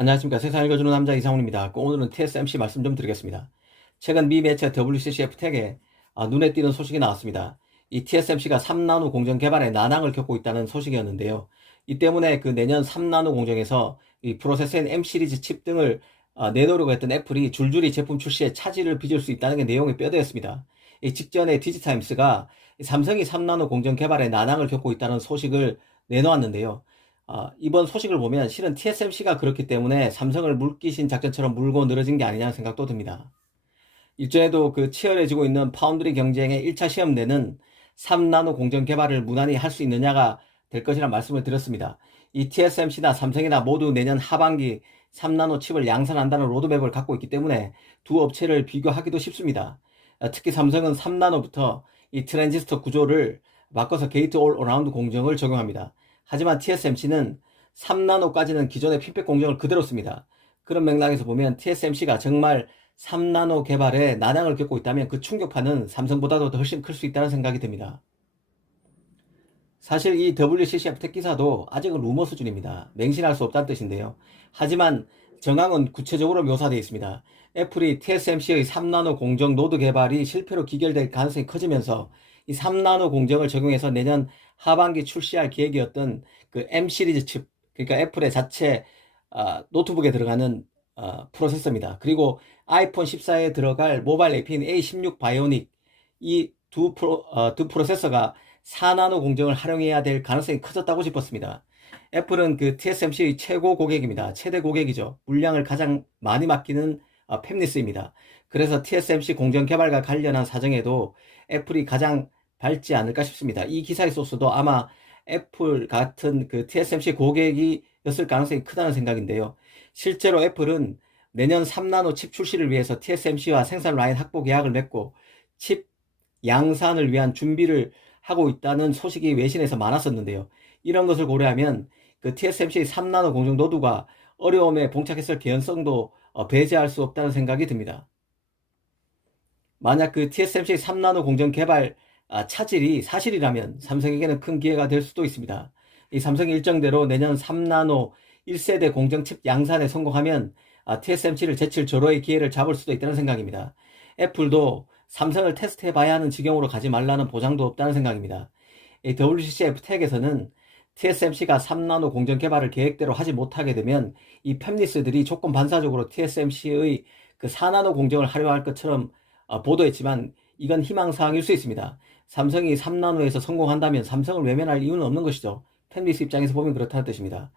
안녕하십니까. 세상 읽어주는 남자 이상훈입니다. 그 오늘은 TSMC 말씀 좀 드리겠습니다. 최근 미 매체 WCCF 텍에 아, 눈에 띄는 소식이 나왔습니다. 이 TSMC가 3나노 공정 개발에 난항을 겪고 있다는 소식이었는데요. 이 때문에 그 내년 3나노 공정에서 이 프로세스인 M 시리즈 칩 등을 아, 내놓으려고 했던 애플이 줄줄이 제품 출시에 차질을 빚을 수 있다는 게 내용의 뼈대였습니다. 이 직전에 디지타임스가 삼성이 3나노 공정 개발에 난항을 겪고 있다는 소식을 내놓았는데요. 아, 이번 소식을 보면 실은 TSMC가 그렇기 때문에 삼성을 물귀신 작전처럼 물고 늘어진 게 아니냐는 생각도 듭니다. 일전에도 그 치열해지고 있는 파운드리 경쟁의 1차 시험대는 3나노 공정 개발을 무난히 할 수 있느냐가 될 것이란 말씀을 드렸습니다. 이 TSMC나 삼성이나 모두 내년 하반기 3나노 칩을 양산한다는 로드맵을 갖고 있기 때문에 두 업체를 비교하기도 쉽습니다. 아, 특히 삼성은 3나노부터 이 트랜지스터 구조를 바꿔서 게이트 올 어라운드 공정을 적용합니다. 하지만 TSMC는 3나노까지는 기존의 핀백 공정을 그대로 씁니다. 그런 맥락에서 보면 TSMC가 정말 3나노 개발에 난항을 겪고 있다면 그 충격파는 삼성보다도 더 훨씬 클 수 있다는 생각이 듭니다. 사실 이 WCCF 텍 기사도 아직은 루머 수준입니다. 맹신할 수 없다는 뜻인데요. 하지만 정황은 구체적으로 묘사되어 있습니다. 애플이 TSMC의 3나노 공정 노드 개발이 실패로 기결될 가능성이 커지면서 이 3나노 공정을 적용해서 내년 하반기 출시할 계획이었던 그 M 시리즈 칩, 그러니까 애플의 자체 아, 노트북에 들어가는 아, 프로세서입니다. 그리고 아이폰 14에 들어갈 모바일 AP인 A16 바이오닉 이 두 프로, 어, 두 프로세서가 4나노 공정을 활용해야 될 가능성이 커졌다고 싶었습니다. 애플은 그 TSMC의 최고 고객입니다. 최대 고객이죠. 물량을 가장 많이 맡기는 어, 팹리스입니다. 그래서 TSMC 공정 개발과 관련한 사정에도 애플이 가장 밟지 않을까 싶습니다. 이 기사의 소스도 아마 애플 같은 그 TSMC 고객이었을 가능성이 크다는 생각인데요. 실제로 애플은 내년 3나노 칩 출시를 위해서 TSMC와 생산 라인 확보 계약을 맺고 칩 양산을 위한 준비를 하고 있다는 소식이 외신에서 많았었는데요. 이런 것을 고려하면 그 TSMC 3나노 공정 노드가 어려움에 봉착했을 개연성도 어, 배제할 수 없다는 생각이 듭니다. 만약 그 TSMC 3나노 공정 개발 아, 차질이 사실이라면 삼성에게는 큰 기회가 될 수도 있습니다. 이 삼성이 일정대로 내년 3나노 1세대 공정 칩 양산에 성공하면 아, TSMC를 제칠 절호의 기회를 잡을 수도 있다는 생각입니다. 애플도 삼성을 테스트해 봐야 하는 지경으로 가지 말라는 보장도 없다는 생각입니다. 이 WCCF 텍에서는 TSMC가 3나노 공정 개발을 계획대로 하지 못하게 되면 이 팹리스들이 조건 반사적으로 TSMC의 그 4나노 공정을 활용할 것처럼 어, 보도했지만 이건 희망사항일 수 있습니다. 삼성이 3나노에서 성공한다면 삼성을 외면할 이유는 없는 것이죠. 팹리스 입장에서 보면 그렇다는 뜻입니다.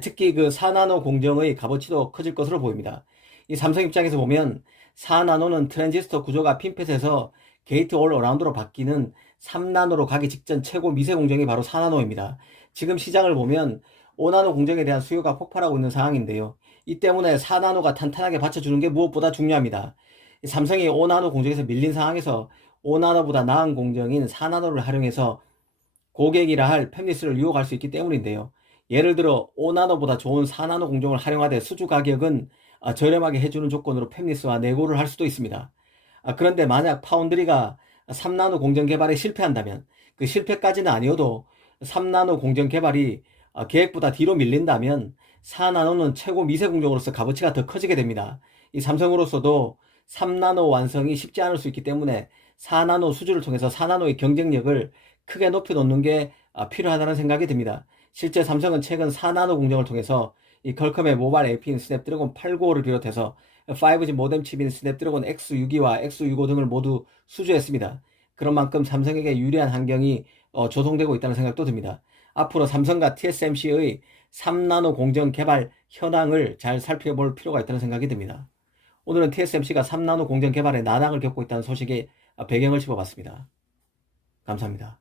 특히 그 4나노 공정의 값어치도 커질 것으로 보입니다. 이 삼성 입장에서 보면 4나노는 트랜지스터 구조가 핀펫에서 게이트 올 어라운드로 바뀌는 3나노로 가기 직전 최고 미세 공정이 바로 4나노입니다. 지금 시장을 보면 5나노 공정에 대한 수요가 폭발하고 있는 상황인데요. 이 때문에 4나노가 탄탄하게 받쳐주는 게 무엇보다 중요합니다. 삼성이 5나노 공정에서 밀린 상황에서 5나노보다 나은 공정인 4나노를 활용해서 고객이라 할 팹리스를 유혹할 수 있기 때문인데요. 예를 들어 5나노보다 좋은 4나노 공정을 활용하되 수주 가격은 아, 저렴하게 해주는 조건으로 팹리스와 내고를 할 수도 있습니다. 아, 그런데 만약 파운드리가 3나노 공정 개발에 실패한다면 그 실패까지는 아니어도 3나노 공정 개발이 아, 계획보다 뒤로 밀린다면 4나노는 최고 미세 공정으로서 값어치가 더 커지게 됩니다. 이 삼성으로서도 3나노 완성이 쉽지 않을 수 있기 때문에 4나노 수주를 통해서 4나노의 경쟁력을 크게 높여 놓는 게 필요하다는 생각이 듭니다. 실제 삼성은 최근 4나노 공정을 통해서 이 컬컴의 모바일 AP인 스냅드래곤 895를 비롯해서 5G 모뎀 칩인 스냅드래곤 X62와 X65 등을 모두 수주했습니다. 그런 만큼 삼성에게 유리한 환경이 어, 조성되고 있다는 생각도 듭니다. 앞으로 삼성과 TSMC의 3나노 공정 개발 현황을 잘 살펴볼 필요가 있다는 생각이 듭니다. 오늘은 TSMC가 3나노 공정 개발에 난항을 겪고 있다는 소식의 배경을 짚어봤습니다. 감사합니다.